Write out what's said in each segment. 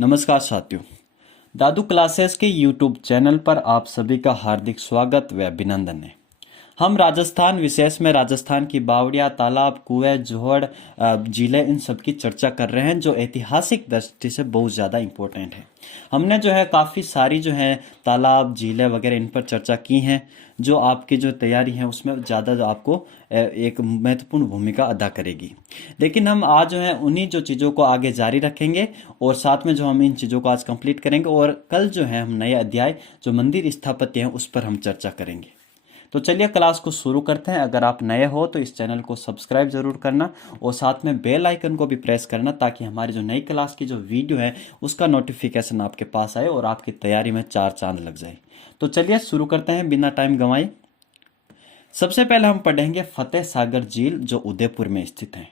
नमस्कार साथियों, दादू क्लासेस के यूट्यूब चैनल पर आप सभी का हार्दिक स्वागत व अभिनंदन है। हम राजस्थान विशेष में राजस्थान की बावड़िया, तालाब, कुएं, जोहड़, झीलें इन सब की चर्चा कर रहे हैं जो ऐतिहासिक दृष्टि से बहुत ज़्यादा इम्पोर्टेंट है। हमने जो है काफ़ी सारी जो है तालाब, झीलें वगैरह इन पर चर्चा की हैं जो आपकी जो तैयारी है उसमें ज़्यादा जो आपको एक महत्वपूर्ण भूमिका अदा करेगी। लेकिन हम आज जो है उन्हीं जो चीज़ों को आगे जारी रखेंगे और साथ में जो हम इन चीज़ों को आज कंप्लीट करेंगे और कल जो है हम नए अध्याय जो मंदिर स्थापत्य है उस पर हम चर्चा करेंगे। तो चलिए क्लास को शुरू करते हैं। अगर आप नए हो तो इस चैनल को सब्सक्राइब जरूर करना और साथ में बेल आइकन को भी प्रेस करना ताकि हमारी जो नई क्लास की जो वीडियो है उसका नोटिफिकेशन आपके पास आए और आपकी तैयारी में चार चांद लग जाए। तो चलिए शुरू करते हैं बिना टाइम गंवाए। सबसे पहले हम पढ़ेंगे फतेह सागर झील जो उदयपुर में स्थित है।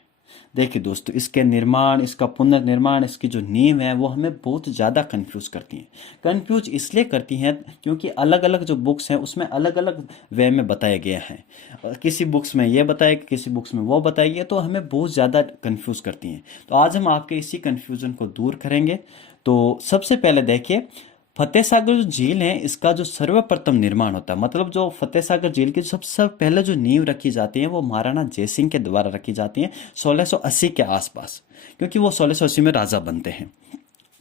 देखिए दोस्तों, इसके निर्माण, इसका पुनर्निर्माण, इसकी जो नींव है वो हमें बहुत ज़्यादा कंफ्यूज करती हैं। कंफ्यूज इसलिए करती हैं क्योंकि अलग अलग जो बुक्स हैं उसमें अलग अलग वे में बताया गया है। किसी बुक्स में ये बताया, किसी बुक्स में वो बताया गया, तो हमें बहुत ज़्यादा कंफ्यूज करती हैं। तो आज हम आपके इसी कंफ्यूजन को दूर करेंगे। तो सबसे पहले देखिए, फतेह सागर जो झील है इसका जो सर्वप्रथम निर्माण होता है, मतलब जो फतेह सागर झील की सबसे पहले जो नींव रखी जाती है वो महाराणा जयसिंह के द्वारा रखी जाती है 1680 के आसपास, क्योंकि वो 1680 में राजा बनते हैं।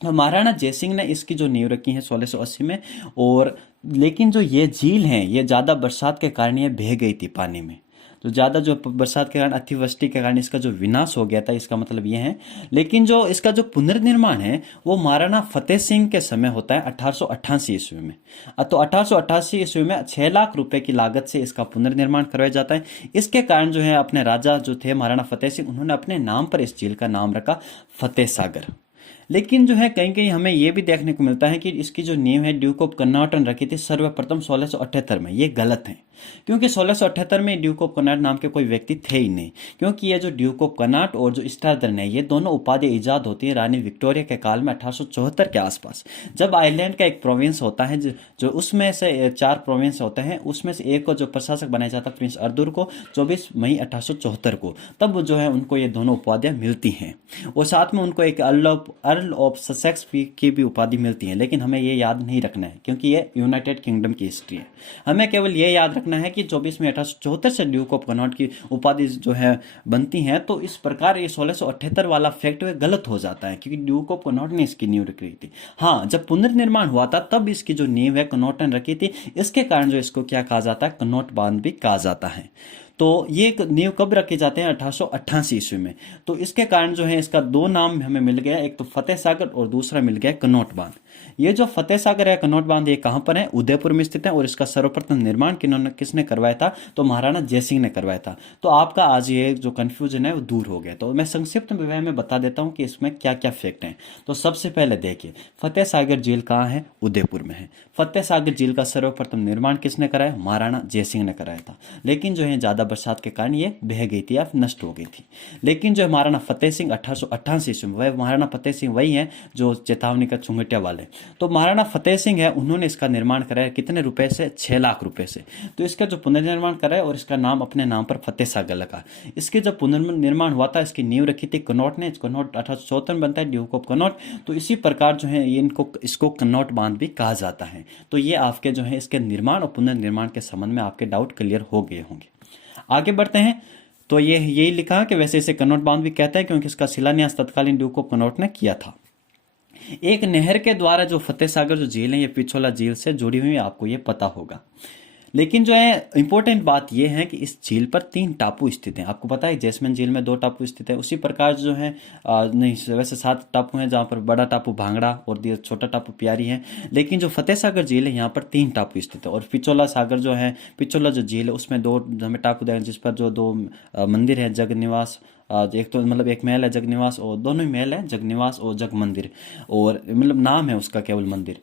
तो महाराणा जयसिंह ने इसकी जो नींव रखी है 1680 में। और लेकिन जो ये झील है ये ज़्यादा बरसात के कारण ये बह गई थी पानी में। तो ज़्यादा जो बरसात के कारण, अतिवृष्टि के कारण इसका जो विनाश हो गया था, इसका मतलब ये है। लेकिन जो इसका जो पुनर्निर्माण है वो महाराणा फतेह सिंह के समय होता है 1888 ईस्वी में। तो 1888 ईस्वी में 6 लाख रुपए की लागत से इसका पुनर्निर्माण करवाया जाता है। इसके कारण जो है अपने राजा जो थे महाराणा फतेह सिंह, उन्होंने अपने नाम पर इस झील का नाम रखा फतेह सागर। लेकिन जो है कहीं कहीं हमें यह भी देखने को मिलता है कि इसकी जो नींव है ड्यूक ऑफ कर्नाटन रखी थी सर्वप्रथम 1678 में। ये गलत है, क्योंकि 1678 में ड्यूक ऑफ कर्नाट नाम के कोई व्यक्ति थे ही नहीं। क्योंकि ये जो ड्यूक ऑफ कर्नाट और जो स्टारदन है ये दोनों उपाधि ईजाद होती है रानी विक्टोरिया के काल में 1874 के आसपास, जब आयरलैंड का एक प्रोविंस होता है जो उसमें से 4 प्रोविंस होते हैं, उसमें से एक को जो प्रशासक बनाया जाता है प्रिंस अर्दुर को 24 मई 1874 को, तब जो है उनको ये दोनों उपाधियां मिलती हैं। और साथ में उनको एक अर्ल ऑफ ससेक्स की भी उपाधि मिलती है। लेकिन हमें ये याद नहीं रखना है क्योंकि ये यूनाइटेड किंगडम की हिस्ट्री है। हमें केवल ये याद रखना है कि 24 में 1874 से ड्यूक ऑफ कर्नाट की उपाधि जो है बनती है। तो इस प्रकार ये 1678 वाला फैक्ट वह गलत हो जाता है क्योंकि ड्यूक ऑफ कर्नाट ने इसकी नींव रखी थी। हाँ, जब पुनर्निर्माण हुआ था तब इसकी जो नींव है कनौट ने रखी थी। इसके कारण जो इसको क्या कहा जाता है, कनौट बांध भी कहा जाता है। तो ये नींव कब रखे जाते हैं, 1888 ईस्वी में। तो इसके कारण जो है इसका 2 नाम हमें मिल गया, एक तो फतेह सागर और दूसरा मिल गया कनौट बांध। ये जो फतेह सागर है, कनौट बांध, ये कहाँ पर है, उदयपुर में स्थित है। और इसका सर्वप्रथम निर्माण किसने करवाया था, तो महाराणा जयसिंह ने करवाया था। तो आपका आज ये जो कंफ्यूजन है वो दूर हो गया। तो मैं संक्षिप्त में बता देता हूँ कि इसमें क्या क्या फैक्ट हैं। तो सबसे पहले देखिए, फतेह सागर झील कहाँ है, उदयपुर में है। फतेह सागर झील का सर्वप्रथम निर्माण किसने कराया, महाराणा जयसिंह ने कराया था। लेकिन जो है ज्यादा बरसात के कारण ये बह गई थी या नष्ट हो गई थी। लेकिन जो महाराणा फतेह सिंह 1888 ईस्वी में, वह महाराणा फतेह सिंह वही है जो चेतावनी का चुंगटिया वाले। तो महाराणा फतेह सिंह है, उन्होंने इसका निर्माण कराया कितने रुपए से, 6 लाख रुपए से। तो इसका जो पुनर्निर्माण कराया और इसका नाम अपने नाम पर फतेह सागर लगा। इसके जब पुनर्निर्माण हुआ था इसकी नींव रखी थी कनौट ने। कनौट 1874 में बनता है, ड्यूक ऑफ कनौट। तो इसी प्रकार जो है ये इसको कनौट बांध भी कहा जाता है। तो ये आपके जो है इसके निर्माण और पुनर्निर्माण के संबंध में आपके डाउट क्लियर हो गए होंगे। आगे बढ़ते हैं। तो ये यही लिखा कि वैसे इसे कनौट बांध भी कहते हैं क्योंकि इसका शिलान्यास तत्कालीन ड्यूक ऑफ कनौट ने किया था। एक नहर के द्वारा जो फतेह सागर जो झील है ये पिछोला झील से जुड़ी हुई है, आपको ये पता होगा। लेकिन जो है इंपॉर्टेंट बात यह है कि इस झील पर 3 टापू स्थित हैं। आपको पता है जैस्मिन झील में 2 टापू स्थित है। उसी प्रकार जो है नहीं, वैसे 7 टापू हैं, जहाँ पर बड़ा टापू भांगड़ा और छोटा टापू प्यारी है। लेकिन जो फतेह सागर झील है यहाँ पर 3 टापू स्थित है। और पिछोला सागर जो है, पिछोला जो झील है उसमें 2 हमें टापू दें जिस पर जो 2 मंदिर है, जगनिवास, एक तो मतलब एक महल है जगनिवास, और दोनों ही महल है, जगनिवास और जग मंदिर, और मतलब नाम है उसका केवल मंदिर।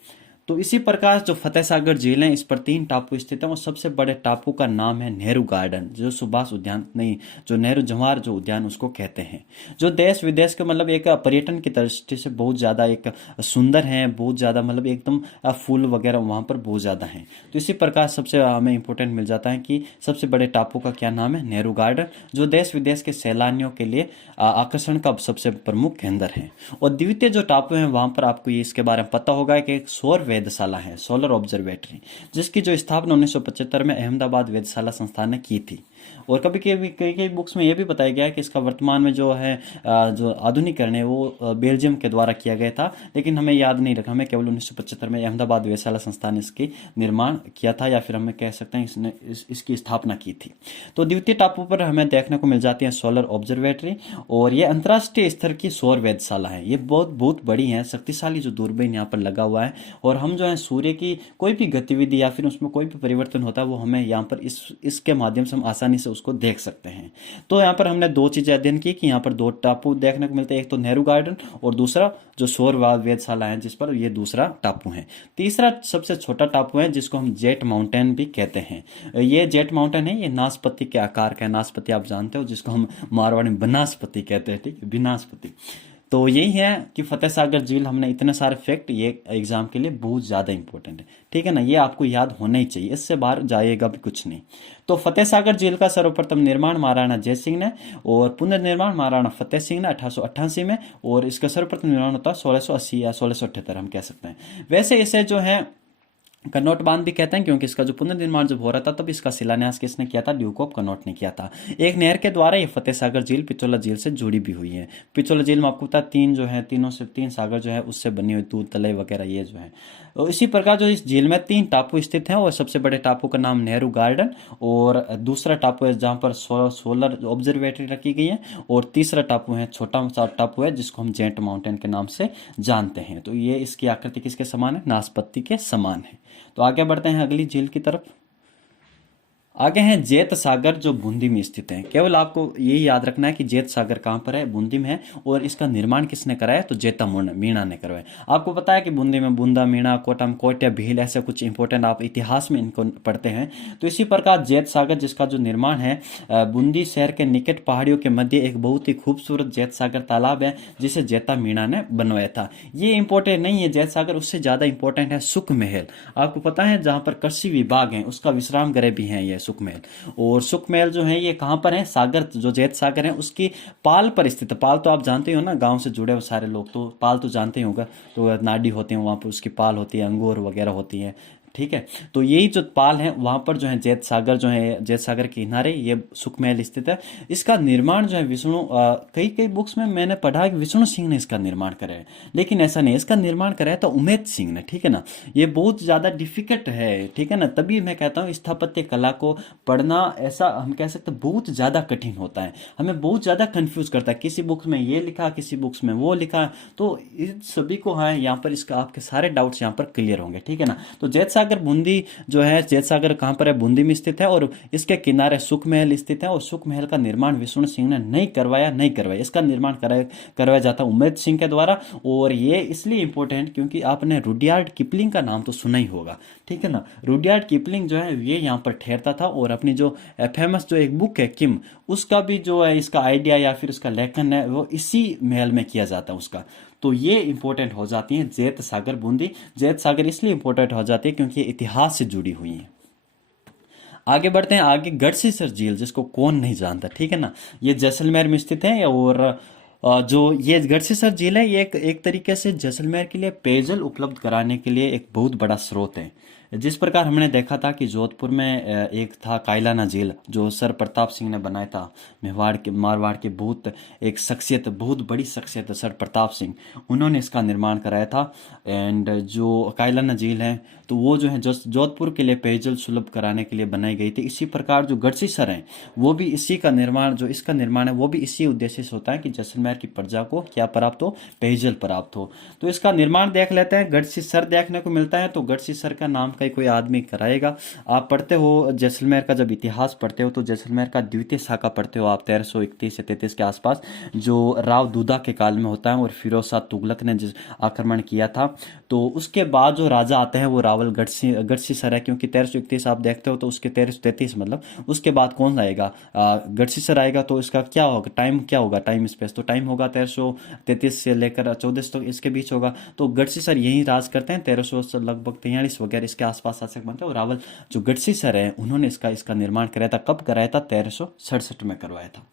तो इसी प्रकार जो फतेह सागर झील है, इस पर 3 टापू स्थित है और सबसे बड़े टापू का नाम है नेहरू गार्डन, जो सुभाष उद्यान नहीं, जो नेहरू जवाहर जो उद्यान उसको कहते हैं, जो देश विदेश के मतलब एक पर्यटन की दृष्टि से बहुत ज़्यादा एक सुंदर है, बहुत ज़्यादा मतलब एकदम फूल वगैरह वहाँ पर बहुत ज़्यादा हैं। तो इसी प्रकार सबसे हमें इंपॉर्टेंट मिल जाता है कि सबसे बड़े टापू का क्या नाम है, नेहरू गार्डन, जो देश विदेश के सैलानियों के लिए आकर्षण का सबसे प्रमुख केंद्र है। और द्वितीय जो टापू है वहाँ पर आपको ये इसके बारे में पता होगा कि एक सौर वेधशाला है, सोलर ऑब्जर्वेटरी, जिसकी जो स्थापना 1975 में अहमदाबाद वेधशाला संस्थान ने की थी। और कभी कभी कई कई बुक्स में यह भी बताया गया है कि इसका वर्तमान में जो है जो आधुनिकीकरण है वो बेल्जियम के द्वारा किया गया था, लेकिन हमें याद नहीं रखा, हमें केवल 1975 में अहमदाबाद वेधशाला संस्थान ने इसकी निर्माण किया था, या फिर हमें कह सकते हैं इसने इसकी स्थापना की थी। तो द्वितीय टापू पर हमें देखने को मिल जाती है सोलर ऑब्जर्वेटरी, और ये अंतर्राष्ट्रीय स्तर की सौर वेधशाला है। ये बहुत बहुत बड़ी है, शक्तिशाली जो दूरबीन यहाँ पर लगा हुआ है, और हम जो है सूर्य की कोई भी गतिविधि या फिर उसमें कोई भी परिवर्तन होता है वो हमें यहाँ पर इसके माध्यम से हम आसानी से उसको देख सकते हैं। तो यहाँ पर हमने 2 चीजें अध्ययन की कि यहाँ पर 2 टापू देखने को मिलते हैं, एक तो नेहरू गार्डन और दूसरा जो सौर वेधशाला है जिस पर ये दूसरा टापू है। तीसरा सबसे छोटा टापू है जिसको हम जेट माउंटेन भी कहते हैं। ये जेट माउंटेन है, ये नाशपाती के आकार का है, नाशपाती आप जानते हो जिसको हम मारवाड़ी में बनास्पति कहते हैं, ठीक है, बिनास्पति। तो यही है कि फतेह सागर झील, हमने इतने सारे फैक्ट, ये एग्जाम के लिए बहुत ज़्यादा इंपॉर्टेंट है, ठीक है ना, ये आपको याद होना ही चाहिए, इससे बाहर जाइएगा भी कुछ नहीं। तो फतेह सागर झील का सर्वप्रथम निर्माण महाराणा जय सिंह ने और पुनर्निर्माण महाराणा फतेह सिंह ने 1888 में, और इसका सर्वप्रथम निर्माण होता है 1680 या 1678 हम कह सकते हैं। वैसे इसे जो है कनौट बांध भी कहते हैं, क्योंकि इसका जो पुनर्निर्माण जब हो रहा था तब इसका शिलान्यास किसने किया था, ड्यूक ऑफ कनौट ने किया था। एक नहर के द्वारा ये फतेह सागर झील पिछोला झील से जुड़ी भी हुई है। पिछोला झील में आपको पता है 3 जो है, तीनों से 3 सागर जो है उससे बनी हुई, दूध तलई वगैरह ये जो है। और इसी प्रकार जो इस झील में 3 टापू स्थित हैं, और सबसे बड़े टापू का नाम नेहरू गार्डन, और दूसरा टापू है जहाँ पर सोलर ऑब्जर्वेटरी रखी गई है, और तीसरा टापू है, छोटा सा टापू है जिसको हम जेट माउंटेन के नाम से जानते हैं। तो ये इसकी आकृति किसके समान है, नाशपाती के समान है। तो आगे बढ़ते हैं अगली झील की तरफ। आगे हैं जेत सागर, जो बूंदी में स्थित है। केवल आपको यही याद रखना है कि जेत सागर कहाँ पर है, बूंदी में है, और इसका निर्माण किसने कराया, तो जेता मीणा ने करवाया। आपको पता है कि बूंदी में बूंदा, मीणा, कोटम, कोटिया, भील, ऐसे कुछ इंपॉर्टेंट आप इतिहास में इनको पढ़ते हैं। तो इसी प्रकार जेत सागर जिसका जो निर्माण है बूंदी शहर के निकट पहाड़ियों के मध्य एक बहुत ही खूबसूरत जेत सागर तालाब है, जिसे जेता मीणा ने बनवाया था। ये इंपॉर्टेंट नहीं है जेत सागर, उससे ज्यादा इंपॉर्टेंट है सुख महल। आपको पता है जहां पर कृषि विभाग है उसका विश्राम गृह भी है ये सुख महल। और सुख महल जो है ये कहां पर है, सागर जो जेत सागर है उसकी पाल पर स्थित है। पाल तो आप जानते हो ना, गांव से जुड़े हुए सारे लोग तो पाल तो जानते ही होगा। तो नाडी होते हैं वहां पर, उसकी पाल होती है, अंगूर वगैरह होती है, ठीक है। तो यही जो पाल है वहां पर जो है जेत सागर जो है, जेत सागर के किनारे ये सुख महल स्थित है। इसका निर्माण जो है विष्णु, कई कई बुक्स में मैंने पढ़ा है कि विष्णु सिंह ने इसका निर्माण करा है, लेकिन ऐसा नहीं, इसका निर्माण करा है तो उमेद सिंह ने, ठीक है ना। ये बहुत ज्यादा डिफिकल्ट है, ठीक है ना, तभी मैं कहता हूँ स्थापत्य कला को पढ़ना, ऐसा हम कह सकते हैं बहुत ज्यादा कठिन होता है, हमें बहुत ज्यादा कंफ्यूज करता है। किसी बुक्स में ये लिखा, किसी बुक्स में वो लिखा, तो इन सभी को है यहाँ पर इसका आपके सारे डाउट्स यहाँ पर क्लियर होंगे, ठीक है ना। तो जेत सागर बूंदी जो है, जेत सागर कहां पर है, बूंदी में स्थित है, और इसके किनारे सुख महल स्थित है। और सुख महल का निर्माण विष्णु सिंह ने नहीं करवाया, इसका निर्माण करवाया जाता उमेद सिंह के द्वारा। और ये इसलिए इंपॉर्टेंट क्योंकि आपने रुडयार्ड किपलिंग का नाम तो सुना ही होगा, ठीक है ना। रुडयार्ड किपलिंग जो है ये यहाँ पर ठहरता था, और अपनी जो फेमस जो एक बुक है किम, उसका भी जो है इसका आइडिया या फिर उसका लेखन है वो इसी महल में किया जाता है उसका। तो ये इंपॉर्टेंट हो जाती है जेत सागर बूंदी। जेत सागर इसलिए इंपॉर्टेंट हो जाती है क्योंकि ये इतिहास से जुड़ी हुई है। आगे बढ़ते हैं, आगे गढ़सीसर झील, जिसको कौन नहीं जानता, ठीक है ना। ये जैसलमेर में स्थित है, और जो ये गढ़सीसर झील है ये एक तरीके से जैसलमेर के लिए पेयजल उपलब्ध कराने के लिए एक बहुत बड़ा स्रोत है। जिस प्रकार हमने देखा था कि जोधपुर में एक था कायलाना झील जो सर प्रताप सिंह ने बनाया था, मारवाड़ के बहुत एक शख्सियत, बहुत बड़ी शख्सियत सर प्रताप सिंह, उन्होंने इसका निर्माण कराया था। एंड जो कायलाना झील है तो वो जो है जोधपुर के लिए पेयजल सुलभ कराने के लिए बनाई गई थी। इसी प्रकार जो गढ़सीसर है वो भी इसी का निर्माण, जो इसका निर्माण है वो भी इसी उद्देश्य से होता है कि जैसलमेर की प्रजा को क्या प्राप्त हो, पेयजल प्राप्त हो। तो इसका निर्माण देख लेते हैं। गढ़सीसर देखने को मिलता है, तो गढ़सीसर का नामकरण ही कोई आदमी कराएगा। आप पढ़ते हो जैसलमेर का, जब इतिहास पढ़ते हो तो जैसलमेर का द्वितीय शाखा पढ़ते हो आप 1331 या 33 के आसपास, जो राव दूदा के काल में होता है और फिरोज शाह तुगलक ने जिस आक्रमण किया था। तो उसके बाद जो राजा आते हैं वो रावल गढ़सी सर है, क्योंकि 1331 आप देखते हो तो उसके 1333 मतलब उसके बाद कौन आएगा, गढ़सी सर आएगा। तो इसका क्या होगा, टाइम क्या होगा, टाइम स्पेस तो टाइम होगा 1333 से लेकर 1400 तक इसके बीच होगा। तो गढ़सी सर यही राज करते हैं, 1300 से लगभग 43 वगैरह इसके आसपास शासक बनते हैं। और रावल जो गढ़सी सर है उन्होंने इसका निर्माण कराया था। कब कराया था, 1367 में करवाया था।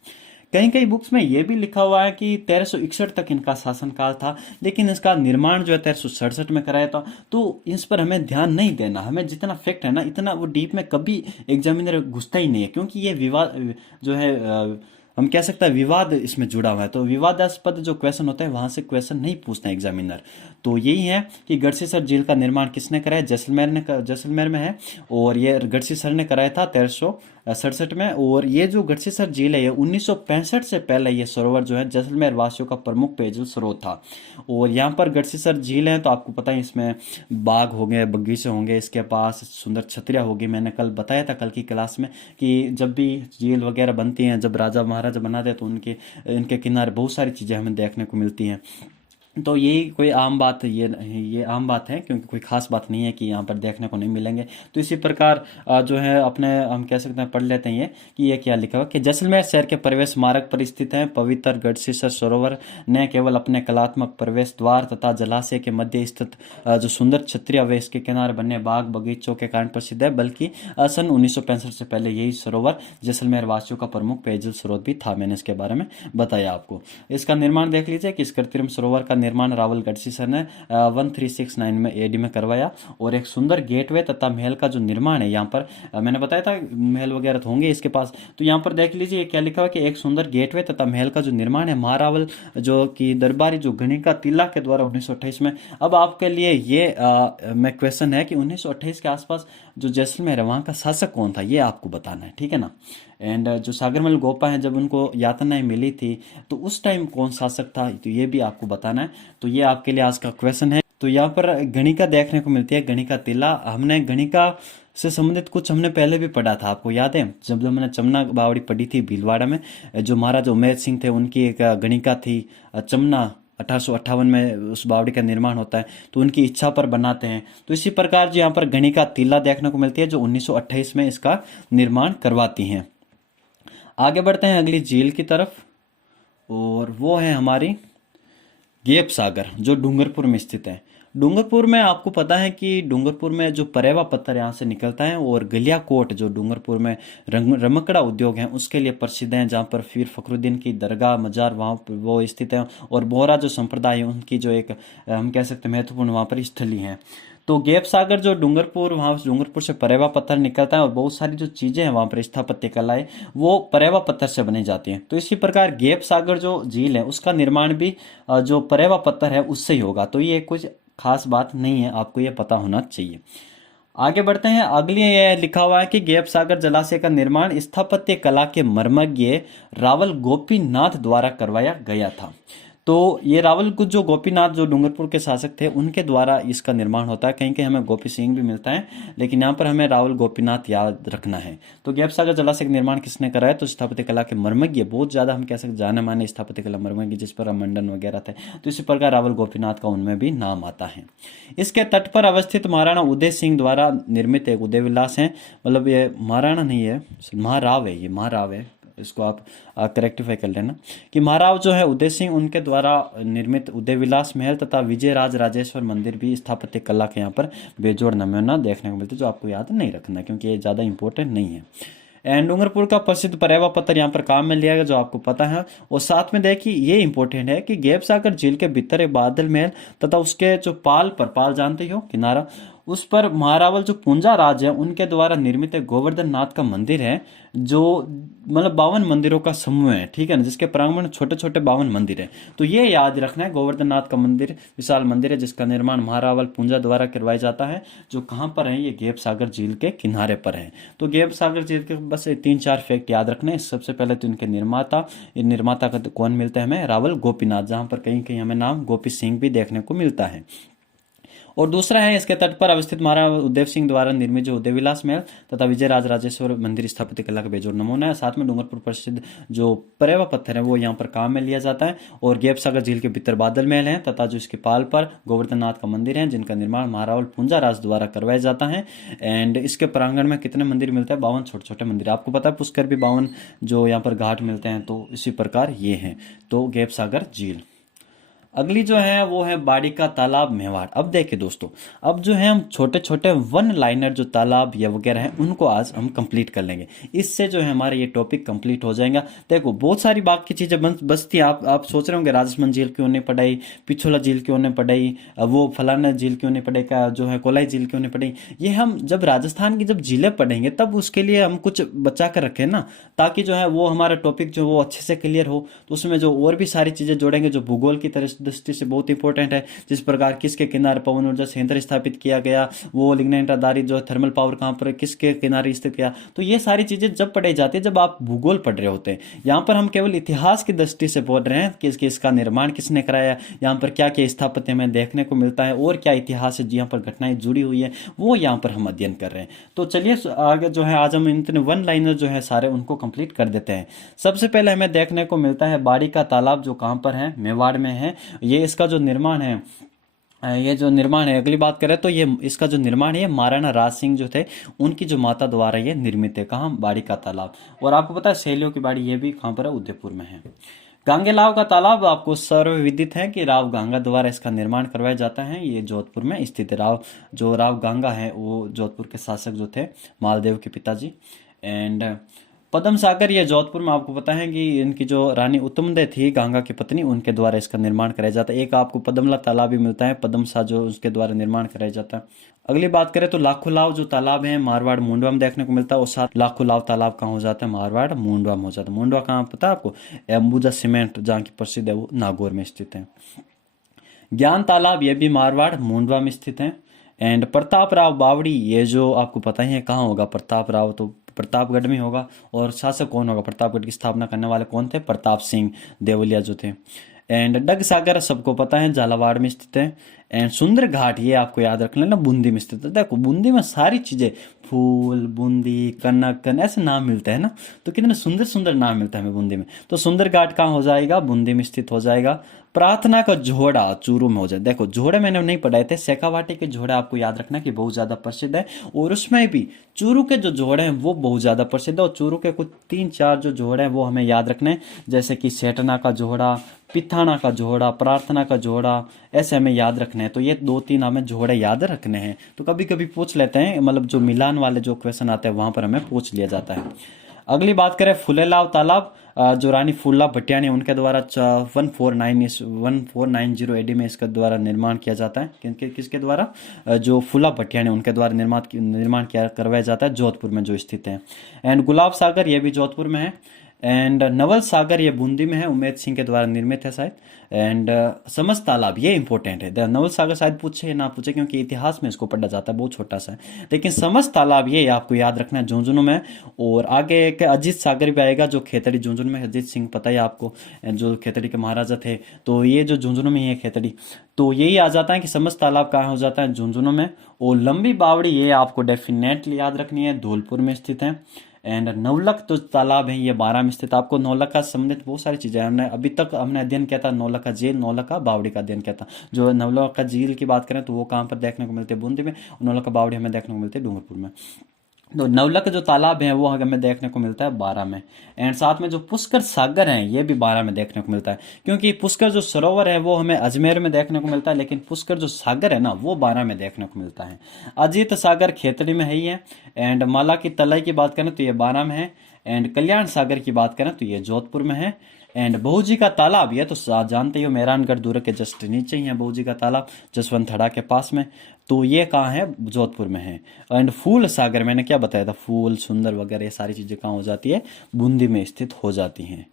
कहीं कहीं बुक्स में यह भी लिखा हुआ है कि 1361 तक इनका शासनकाल था, लेकिन इसका निर्माण जो है 1367 में कराया था। तो इस पर हमें ध्यान नहीं देना, हमें जितना फैक्ट है ना इतना वो डीप में कभी एग्जामिनर घुसता ही नहीं है, क्योंकि ये विवाद जो है हम कह सकते हैं विवाद इसमें जुड़ा हुआ है। तो विवादास्पद जो क्वेश्चन होता है वहां से क्वेश्चन नहीं पूछता है एग्जामिनर। तो यही है कि गढ़सीसर झील का निर्माण किसने कराया, जैसलमेर में है, और ये गढ़सीसर ने कराया था 1367 में। और ये जो गढ़सीसर झील है ये 1965 से पहले ये सरोवर जो है जैसलमेर वासियों का प्रमुख पेयजल स्रोत था। और यहाँ पर गढ़सीसर झील है तो आपको पता है इसमें बाग होंगे, बगीचे होंगे, इसके पास सुंदर छतरियाँ होगी। मैंने कल बताया था कल की क्लास में कि जब भी झील वगैरह बनती हैं, जब राजा महाराजा बनाते हैं तो इनके किनारे बहुत सारी चीज़ें हमें देखने को मिलती हैं। तो यही कोई आम बात, ये आम बात है, क्योंकि कोई खास बात नहीं है कि यहाँ पर देखने को नहीं मिलेंगे। तो इसी प्रकार जो है अपने हम कह सकते हैं पढ़ लेते हैं ये कि ये क्या लिखा हुआ कि जैसलमेर शहर के प्रवेश मार्ग पर स्थित है। पवित्र गढ़सीसर सरोवर न केवल अपने कलात्मक प्रवेश द्वार तथा जलाशय के मध्य स्थित जो सुंदर छतरियां व इसके किनारे बने बाग बगीचों के कारण प्रसिद्ध है, बल्कि सन 1965 से पहले यही सरोवर जैसलमेर वासियों का प्रमुख पेयजल स्रोत भी था। मैंने इसके बारे में बताया आपको। इसका निर्माण देख लीजिए कि इस कृत्रिम सरोवर का निर्माण रावल गढ़सीसर ने 1369 में एडी में करवाया। और एक सुंदर गेटवे तथा महल का जो निर्माण है यहाँ पर मैंने बताया था महल वगैरह तो होंगे इसके पास। तो यहाँ पर देख लीजिए क्या लिखा हुआ कि एक सुंदर गेटवे तथा महल का जो निर्माण है महारावल जो कि दरबारी जो गणिका तिला के द्वारा 1928 में। अब आपके लिए ये मैं क्वेश्चन है कि 1928 के आसपास जो जैसलमेर है वहाँ का शासक कौन था, ये आपको बताना है, ठीक है ना। एंड जो सागरमल गोपा हैं जब उनको यातनाएं मिली थी तो उस टाइम कौन शासक था, तो ये भी आपको बताना है। तो ये आपके लिए आज का क्वेश्चन है। तो यहाँ पर गणिका देखने को मिलती है, गणिका तिला। हमने गणिका से संबंधित कुछ हमने पहले भी पढ़ा था, आपको याद है जब मैंने चमना बावड़ी पढ़ी थी भीलवाड़ा में, जो महाराजा उमेद सिंह थे उनकी एक गणिका थी चमना, 1858 में उस बावड़ी का निर्माण होता है, तो उनकी इच्छा पर बनाते हैं। तो इसी प्रकार जो यहाँ पर गणिका तिला देखने को मिलती है जो 1928 में इसका निर्माण करवाती हैं। आगे बढ़ते हैं अगली झील की तरफ, और वो है हमारी गेप सागर जो डूंगरपुर में स्थित है। डूंगरपुर में आपको पता है कि डूंगरपुर में जो परेवा पत्थर यहाँ से निकलता है, और गलियाकोट जो डूंगरपुर में रमकड़ा उद्योग है उसके लिए प्रसिद्ध है, जहाँ पर पीर फखरुद्दीन की दरगाह मजार वहाँ पर वो स्थित है। और बोहरा जो संप्रदाय है उनकी जो एक हम कह सकते हैं महत्वपूर्ण वहाँ पर स्थली है। तो गेप सागर जो डूंगरपुर, वहाँ डूंगरपुर से परेवा पत्थर निकलता है और बहुत सारी जो चीज़ें हैं वहाँ पर स्थापत्य कलाएं वो परेवा पत्थर से बनी जाती हैं। तो इसी प्रकार गेप सागर जो झील है उसका निर्माण भी जो परेवा पत्थर है उससे ही होगा। तो ये कुछ खास बात नहीं है, आपको ये पता होना चाहिए। आगे बढ़ते हैं, अगली ये लिखा हुआ है कि गेप सागर जलाशय का निर्माण स्थापत्य कला के मर्मज्ञ रावल गोपीनाथ द्वारा करवाया गया था। तो ये रावल जो गोपीनाथ जो डूंगरपुर के शासक थे उनके द्वारा इसका निर्माण होता है। कहीं कहीं हमें गोपी सिंह भी मिलता है, लेकिन यहाँ पर हमें रावल गोपीनाथ याद रखना है। तो गेप सागर जलाशय का निर्माण किसने कराया, तो स्थापत्य कला के मर्मज्ञ, बहुत ज्यादा हम कह सकते जाने माने स्थापत्य कला मर्मज्ञ जिस पर मंडन वगैरह थे। तो इसी प्रकार रावल गोपीनाथ का उनमें भी नाम आता है। इसके तट पर अवस्थित महाराणा उदय सिंह द्वारा निर्मित एक उदय विलास है, मतलब ये महाराणा नहीं है महाराव है, ये महाराव है, इसको आप करेक्टिफाई कर लेना कि महाराव जो है उदय सिंह उनके द्वारा निर्मित उदय विलास महल तथा विजय राज राजेश्वर मंदिर भी स्थापत्य कला के यहाँ पर बेजोड़ नमूना देखने को मिलते, जो आपको याद नहीं रखना क्योंकि ये ज़्यादा इंपॉर्टेंट नहीं है। एंड डूंगरपुर का प्रसिद्ध परेवा पत्थर यहाँ पर काम में लिया गया जो आपको पता है। और साथ में देखिए ये इंपॉर्टेंट है कि गेप सागर झील के भीतर एक बादल महल तथा उसके जो पाल जानते हो किनारा, उस पर महारावल जो पूंजा राज है उनके द्वारा निर्मित एक गोवर्धन नाथ का मंदिर है, जो मतलब 52 मंदिरों का समूह है, ठीक है ना, जिसके प्रांगण छोटे छोटे 52 मंदिर है। तो ये याद रखना है, गोवर्धन नाथ का मंदिर विशाल मंदिर है जिसका निर्माण महारावल पूंजा द्वारा करवाया जाता है, जो कहाँ पर है, ये गेप सागर झील के किनारे पर है। तो गेप सागर झील के बस 3-4 फैक्ट याद रखने। सबसे पहले तो इनके निर्माता का कौन मिलता है हमें, रावल गोपीनाथ, जहाँ पर कहीं कहीं हमें नाम गोपी सिंह भी देखने को मिलता है। और दूसरा है इसके तट पर अवस्थित महाराणा उदय सिंह द्वारा निर्मित जो उदय विलास महल तथा विजय राज राजेश्वर मंदिर स्थापत्य कला का बेजोड़ नमूना है। साथ में डूंगरपुर प्रसिद्ध जो परेवा पत्थर है वो यहाँ पर काम में लिया जाता है। और गैप सागर झील के भीतर बादल महल है तथा जो इसके पाल पर गोवर्धन नाथ का मंदिर है जिनका निर्माण महारावल पूंजा राज द्वारा करवाया जाता है। एंड इसके प्रांगण में कितने मंदिर मिलते हैं? 52 छोटे छोटे मंदिर। आपको पता है पुष्कर भी 52 जो यहाँ पर घाट मिलते हैं, तो इसी प्रकार ये हैं। तो गैप सागर झील। अगली जो है वो है बाड़ी का तालाब मेवाड़। अब देखिए दोस्तों, अब जो है हम छोटे छोटे वन लाइनर जो तालाब या वगैरह हैं उनको आज हम कंप्लीट कर लेंगे। इससे जो है हमारा ये टॉपिक कंप्लीट हो जाएगा। देखो बहुत सारी बाकी चीजें बचती हैं। आप सोच रहे होंगे राजस्थान झील क्यों नहीं पढ़ाई, पिछोला झील क्यों नहीं पढ़ाई, वो फलाना झील क्यों नहीं पढ़ाई, का जो है कोलाई झील क्यों नहीं पढ़ाई। ये हम जब राजस्थान की जब झीलें पढ़ेंगे तब उसके लिए हम कुछ बचा कर रखें ना, ताकि जो है वो हमारा टॉपिक जो वो अच्छे से क्लियर हो। तो उसमें जो और भी सारी चीजें जोड़ेंगे जो भूगोल की तरह दृष्टि से बहुत इंपॉर्टेंट है। जिस प्रकार किसके किनारे पवन ऊर्जा संयंत्र स्थापित किया गया, वो लिग्नाइट आधारित जो थर्मल पावर कहां पर किसके किनारे स्थित किया। तो ये सारी चीजें जब पढ़ाई जाती है जब आप भूगोल पढ़ रहे होते हैं। यहाँ पर हम केवल इतिहास की दृष्टि से बोल रहे हैं कि इसका निर्माण किसने कराया, यहाँ पर क्या क्या स्थापत्य हमें देखने को मिलता है और क्या इतिहास है यहाँ पर घटनाएं जुड़ी हुई है वो यहाँ पर हम अध्ययन कर रहे हैं। तो चलिए आगे जो है आज हम इतने वन लाइनर जो है सारे उनको कंप्लीट कर देते हैं। सबसे पहले हमें देखने को मिलता है बाड़ी का तालाब जो कहां पर है, मेवाड़ में है। ये इसका जो निर्माण है, ये जो निर्माण है, अगली बात करें तो ये इसका जो निर्माण है महाराणा राज सिंह जो थे उनकी जो माता द्वारा ये निर्मित है। कहाँ? बाड़ी का तालाब। और आपको पता है शैलियों की बाड़ी ये भी कहाँ पर है? उदयपुर में है। गांगेलाव का तालाब आपको सर्वविदित है कि राव गांगा द्वारा इसका निर्माण करवाया जाता है। ये जोधपुर में स्थित है। राव गांगा है वो जोधपुर के शासक जो थे, मालदेव के पिताजी। एंड पद्म सागर ये जोधपुर में आपको पता है कि इनकी जो रानी उत्तमदय थी गांगा की पत्नी, उनके द्वारा इसका निर्माण कराया जाता है। एक आपको पद्मला तालाब भी मिलता है, पद्म सा जो उसके द्वारा निर्माण कराया जाता है। अगली बात करें तो लाखोलाव जो तालाब है मारवाड़ मुंडवा में देखने को मिलता है। और साथ लाखोलाव तालाब कहाँ हो जाता है? मारवाड़ मुंडवा में हो जाता है। मुंडवा कहाँ पता है आपको? अंबुजा सीमेंट जहाँ की प्रसिद्ध है वो नागौर में स्थित है। ज्ञान तालाब ये भी मारवाड़ मुंडवा में स्थित है। एंड प्रताप राव बावड़ी ये जो आपको पता ही है कहाँ होगा? प्रताप राव तो प्रतापगढ़ में होगा। और शासक कौन होगा? प्रतापगढ़ की स्थापना करने वाले कौन थे? प्रताप सिंह देवलिया जो थे। एंड डग सागर सबको पता है झालावाड़ में स्थित है। एंड सुंदर घाट ये आपको याद रख लेना बूंदी में स्थित है। देखो बूंदी में सारी चीजें, फूल, बूंदी, कनक, ऐसे नाम मिलते हैं ना, तो कितने सुंदर सुंदर नाम मिलता है हमें बूंदी में। तो सुंदर घाट कहाँ हो जाएगा? बूंदी में स्थित हो जाएगा। प्रार्थना का जोड़ा चूरू में हो जाए। देखो जोड़े मैंने नहीं पढ़ाए थे, शेखावाटी के जोड़े आपको याद रखना कि बहुत ज्यादा प्रसिद्ध है। और उसमें भी चूरू के जो जोड़े हैं वो बहुत ज्यादा प्रसिद्ध है। और चूरू के कुछ 3-4 जो जोड़े हैं वो हमें याद रखने हैं, जैसे कि सेठना का जोड़ा, पिथाना का जोड़ा, प्रार्थना का जोड़ा, ऐसे हमें याद रखने हैं। तो ये 2-3 हमें जोड़े याद रखने हैं। तो कभी कभी पूछ लेते हैं, मतलब जो मिलान वाले जो क्वेश्चन आते हैं वहां पर हमें पूछ लिया जाता है। अगली बात करें फुलेलाव तालाब, जो रानी फूला भटियाणी उनके द्वारा 1490 एडी में इसके द्वारा निर्माण किया जाता है। किसके द्वारा? जो फूला भटियाणी उनके द्वारा निर्माण किया करवाया जाता है, जोधपुर में जो स्थित है। एंड गुलाब सागर ये भी जोधपुर में है। एंड नवल सागर ये बूंदी में है, उमेद सिंह के द्वारा निर्मित है शायद। एंड समझ तालाब ये इंपॉर्टेंट है। नवल सागर शायद पूछे या ना पूछे क्योंकि इतिहास में इसको पढ़ा जाता है, बहुत छोटा सा है। लेकिन समझ तालाब ये आपको याद रखना है, झुंझुनू में। और आगे एक अजीत सागर भी आएगा जो खेतड़ी झुंझुनू में। अजीत सिंह पता है आपको, जो खेतड़ी के महाराजा थे। तो ये जो झुंझुनू में है खेतड़ी, तो यही आ जाता है कि समझ तालाब कहाँ हो जाता है? झुंझुनू में। और लंबी बावड़ी ये आपको डेफिनेटली याद रखनी है, धौलपुर में स्थित है। एंड नवलख जो तालाब है ये 12 में स्थित। आपको नौलखा का संबंधित बहुत सारी चीजें हमने अभी तक अध्ययन किया था। नौलखा झील, नौलखा बावड़ी का अध्ययन किया था। जो नवलखा झील की बात करें तो वो कहाँ पर देखने को मिलती है? बूंदी में। नौलखा बावड़ी हमें देखने को मिलती है डूंगरपुर में। तो नवलख जो तालाब है वो हमें देखने को मिलता है 12 में। एंड साथ में जो पुष्कर सागर है ये भी 12 में देखने को मिलता है। क्योंकि पुष्कर जो सरोवर है वो हमें अजमेर में देखने को मिलता है, लेकिन पुष्कर जो सागर है ना वो 12 में देखने को मिलता है। अजीत सागर खेतड़ी में है ही है। एंड माला की तलाई की बात करें तो ये 12 में है। एंड कल्याण सागर की बात करें तो ये जोधपुर में है। एंड बहूजी का तालाब ये तो जानते हो मेहरानगढ़ दूर के जस्ट नीचे ही है बहूजी का तालाब, जसवंतड़ा के पास में। तो ये कहाँ है? जोधपुर में है। एंड फूल सागर मैंने क्या बताया था, फूल, सुंदर वगैरह ये सारी चीजें कहाँ हो जाती है? बूंदी में स्थित हो जाती हैं।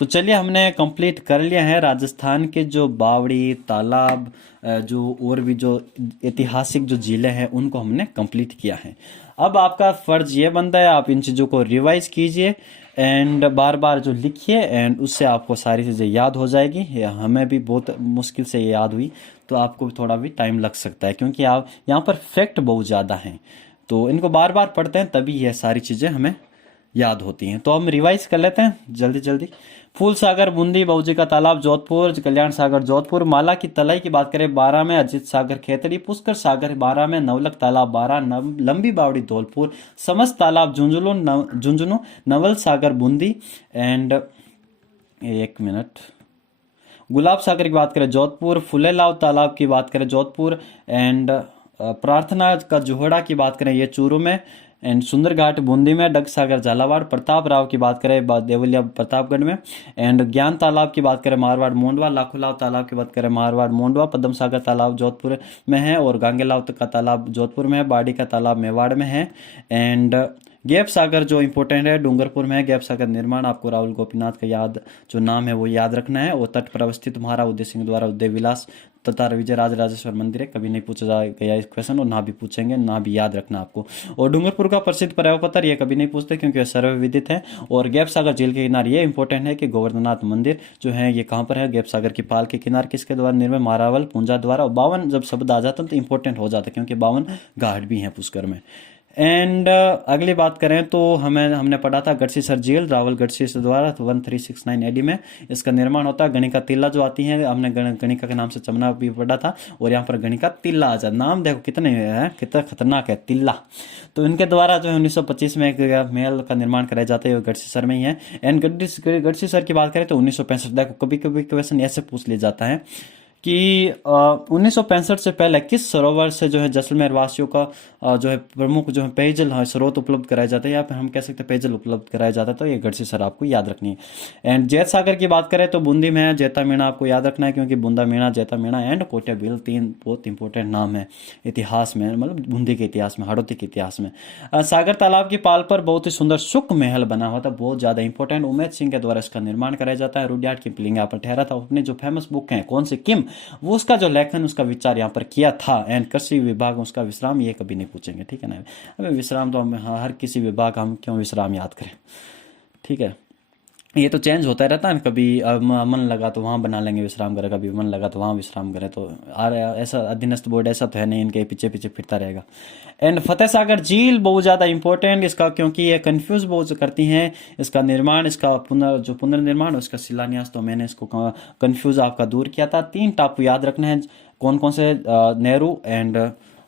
तो चलिए हमने कंप्लीट कर लिया है राजस्थान के जो बावड़ी, तालाब, जो और भी जो ऐतिहासिक जो जिले हैं उनको हमने कंप्लीट किया है। अब आपका फर्ज ये बनता है आप इन चीज़ों को रिवाइज कीजिए। एंड बार बार जो लिखिए एंड उससे आपको सारी चीज़ें याद हो जाएगी। हमें भी बहुत मुश्किल से ये याद हुई, तो आपको भी थोड़ा भी टाइम लग सकता है क्योंकि आप यहाँ पर फैक्ट बहुत ज़्यादा हैं, तो इनको बार बार पढ़ते हैं तभी ये सारी चीज़ें हमें याद होती हैं। तो हम रिवाइज कर लेते हैं जल्दी जल्दी। फूल सागर बूंदी, बहूजी का तालाब जोधपुर, कल्याण सागर जोधपुर, माला की तलाई की बात करें 12 में, अजीत सागर खेतड़ी, पुष्कर सागर 12 में, नवलख तालाब 12, लंबी बावड़ी धौलपुर, समस्त तालाब झुंझुनू, नवल सागर बूंदी एंड 1 मिनट, गुलाब सागर की बात करें जोधपुर, फुलेलाव तालाब की बात करें जोधपुर एंड प्रार्थना का जोहड़ा की बात करें ये चूरू में एंड सुंदर घाट बूंदी में, डग सागर झालावाड़, प्रताप राव की बात करें देवलिया प्रतापगढ़ में एंड ज्ञान तालाब की बात करें मारवाड़ मोंडवा, लाखोलाव तालाब की बात करें मारवाड़ मोंडवा, पद्म सागर तालाब जोधपुर में है और गांगेलाव का तालाब जोधपुर में है, बाड़ी का तालाब मेवाड़ में है एंड गैप सागर जो इंपॉर्टेंट है डूंगरपुर में है। गैप सागर निर्माण आपको राहुल गोपीनाथ का याद जो नाम है वो याद रखना है, और तट पर अवस्थित महाराज उदय सिंह द्वारा उदय विलास तथा विजय राजेश्वर मंदिर है। कभी नहीं पूछा गया इस क्वेश्चन और ना भी पूछेंगे, ना भी याद रखना आपको। और डूंगरपुर का प्रसिद्ध पर्यटक पत्थर ये कभी नहीं पूछते क्योंकि सर्वविदित है। और गैप सागर झील के किनारे ये इंपॉर्टेंट है कि गोवर्धननाथ मंदिर जो है ये कहाँ पर है, गैप सागर की पाल के किनारे, किसके द्वारा निर्मित, मारावल पूंजा द्वारा। और 52 जब शब्द आ जाता है तो इंपॉर्टेंट हो जाता है क्योंकि 52 घाट भी हैं पुष्कर में। एंड अगली बात करें तो हमने पढ़ा था गढ़सीसर झील रावल गढ़सीसर द्वारा 1369 एडी में इसका निर्माण होता है। गणिका तिल्ला जो आती है, हमने गणिका के नाम से चमना भी पढ़ा था और यहाँ पर गणिका तिल्ला आ जाए, नाम देखो कितने है, कितना खतरनाक है तिल्ला। तो इनके द्वारा जो है 1925 में एक महल का निर्माण कराया जाता है, गढ़सीसर में ही है। एंड गढ़सीसर की बात करें तो 1965, देखो कभी कभी क्वेश्चन ऐसे पूछ लिया जाता है कि 1965 से पहले किस सरोवर से जो है जैसलमेर वासियों का जो है प्रमुख जो है पेयजल स्रोत उपलब्ध कराए जाते हैं, या फिर हम कह सकते हैं पेयजल उपलब्ध कराया जाता है, तो ये गढ़सीसर आपको याद रखनी है। एंड जैत सागर की बात करें तो बूंदी में है, जैता मीणा आपको याद रखना है क्योंकि बूंदा मीणा, जैता मीणा एंड कोटिया बिल 3 बहुत इंपॉर्टेंट नाम है इतिहास में, मतलब बूंदी के इतिहास में, हाड़ौती के इतिहास में। सागर तालाब की पाल पर बहुत ही सुंदर शुक महल बना हुआ था, बहुत ज्यादा इंपॉर्टेंट, उमेद सिंह के द्वारा इसका निर्माण कराया जाता है। रुडयार्ड किपलिंग यहाँ पर ठहरा था, अपने जो फेमस बुक है कौन सी किम, वो उसका जो लेखन उसका विचार यहाँ पर किया था। एंड कृषि विभाग उसका विश्राम ये कभी नहीं पूछेंगे, ठीक है ना। हमें विश्राम तो हम हर किसी विभाग हम क्यों विश्राम याद करें, ठीक है। ये तो चेंज होता रहता है, कभी मन लगा तो वहाँ बना लेंगे विश्राम करें, कभी मन लगा तो वहाँ विश्राम करें, तो ऐसा अधीनस्थ बोर्ड ऐसा तो है नहीं, इनके पीछे पीछे फिरता रहेगा। एंड फतेह सागर झील बहुत ज़्यादा इंपॉर्टेंट इसका क्योंकि ये कंफ्यूज बहुत करती हैं, इसका निर्माण, इसका पुनर्निर्माण, उसका शिलान्यास, तो मैंने इसको कंफ्यूज आपका दूर किया था। 3 टापू याद रखने हैं, कौन कौन से, नेहरू एंड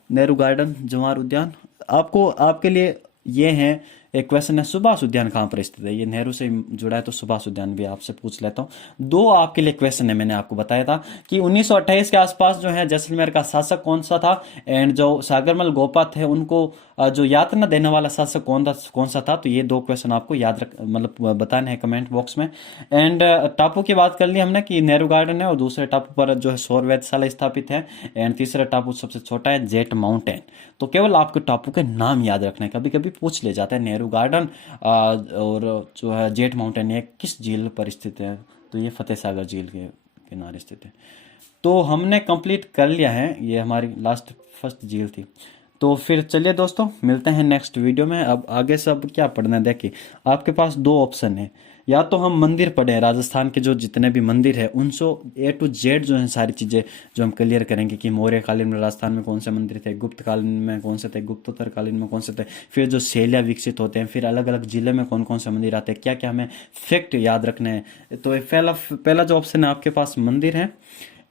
नेहरू गार्डन, जवाहर उद्यान। आपको आपके लिए ये है एक क्वेश्चन है, सुभाष उद्यान कहाँ पर स्थित है, ये नेहरू से जुड़ा है तो सुभाष उद्यान भी आपसे पूछ लेता हूँ। 2 आपके लिए क्वेश्चन है, मैंने आपको बताया था कि 1928 के आसपास जो है जैसलमेर का शासक कौन सा था, एंड जो सागरमल गोपा थे उनको जो यातना देने वाला शासक कौन सा था, तो ये 2 क्वेश्चन आपको याद मतलब बताने हैं कमेंट बॉक्स में। एंड टापू की बात कर ली हमने कि नेहरू गार्डन है, और दूसरे टापू पर जो है सौर वेधशाला स्थापित है, एंड तीसरा टापू सबसे छोटा है जेट माउंटेन। तो केवल आपको टापू के नाम याद रखना है, कभी कभी पूछ ले जाता है नेहरू गार्डन और जो है जेट माउंटेन ये किस झील पर स्थित है, तो ये फतेह सागर झील के किनारे स्थित है। तो हमने कंप्लीट कर लिया है, ये हमारी लास्ट फर्स्ट झील थी। तो फिर चलिए दोस्तों मिलते हैं नेक्स्ट वीडियो में। अब आगे सब क्या पढ़ना है, देखिए आपके पास 2 ऑप्शन है, या तो हम मंदिर पढ़ें, राजस्थान के जो जितने भी मंदिर है उनसे A to Z जो है सारी चीज़ें जो हम क्लियर करेंगे कि मौर्य कालीन में राजस्थान में कौन से मंदिर थे, गुप्त कालीन में कौन से थे, गुप्तोत्तर कालीन में कौन से थे, फिर जो शैलियाँ विकसित होते हैं, फिर अलग अलग जिले में कौन कौन से मंदिर आते हैं, क्या क्या हमें फैक्ट याद रखने हैं। तो पहला जो ऑप्शन है आपके पास मंदिर है,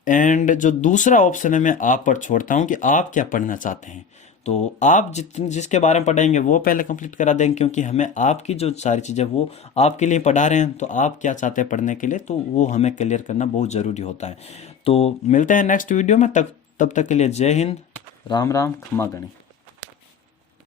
एंड जो दूसरा ऑप्शन है मैं आप पर छोड़ता हूँ कि आप क्या पढ़ना चाहते हैं। तो आप जिसके बारे में पढ़ाएंगे वो पहले कंप्लीट करा देंगे, क्योंकि हमें आपकी जो सारी चीज़ें वो आपके लिए पढ़ा रहे हैं, तो आप क्या चाहते हैं पढ़ने के लिए, तो वो हमें क्लियर करना बहुत ज़रूरी होता है। तो मिलते हैं नेक्स्ट वीडियो में, तब तक के लिए जय हिंद, राम राम, खमा गणी।